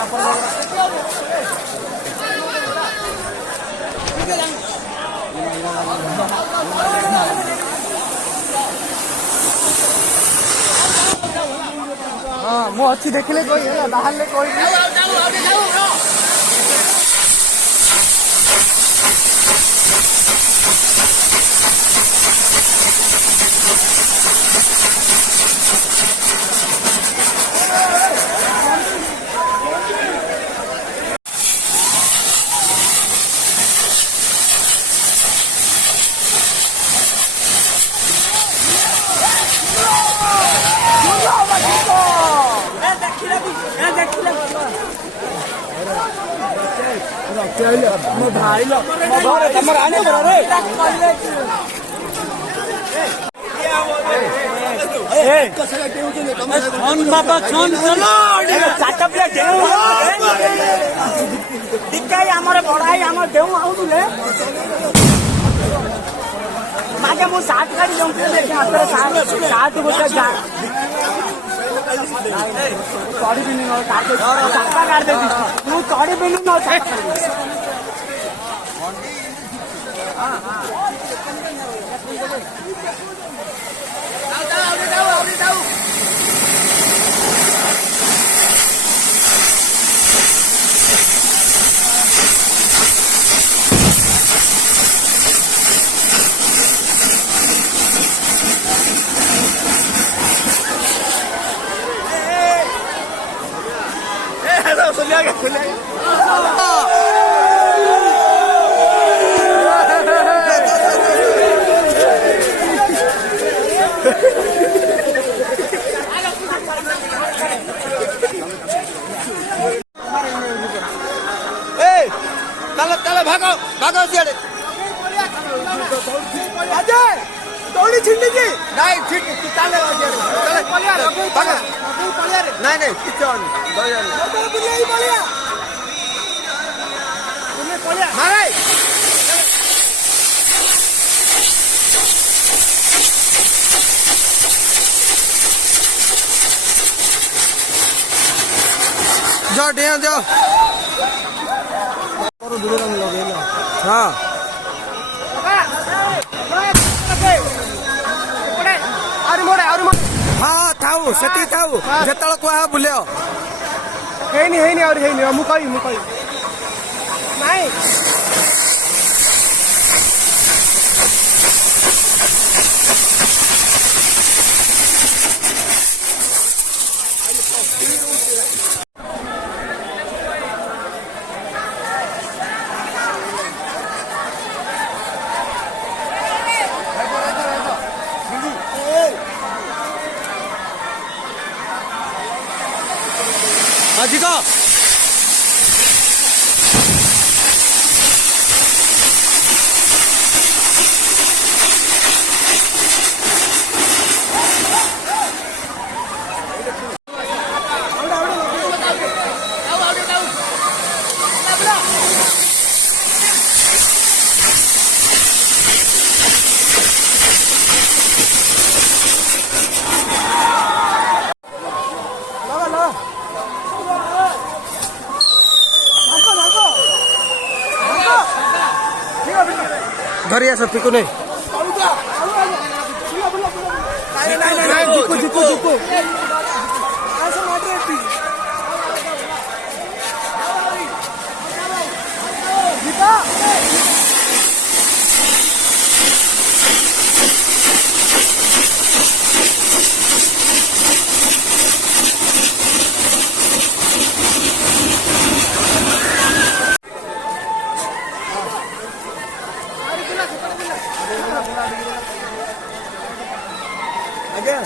हाँ मु अच्छी देखले कोई है बाहर कोई भाई लो तमर आने पर रे छन बाबा छन चलो चाटा पिला देउ दिक्काई हमर बड़ाई हमर देउ आउले मागे मु 60 गाड़ी जंपे देखे हाथ 60 गोटा जा चढ़ी भी नहीं चाटा काट दे तू चढ़ी भी नहीं भागो भागो सियाड़े अजय दौड़ी छिंडी की नहीं ठीक चले चले पलिया रे भागो पलिया रे नहीं नहीं किचन दौड़ी तो बुलिया ही पलिया तुमने पलिया मारे जाओ डेया जाओ हाँ हाँ थाऊ सेठी थाऊ जेतल कह बुले है मुकई नहीं अधिक धरिया सब पिकु नहीं आगे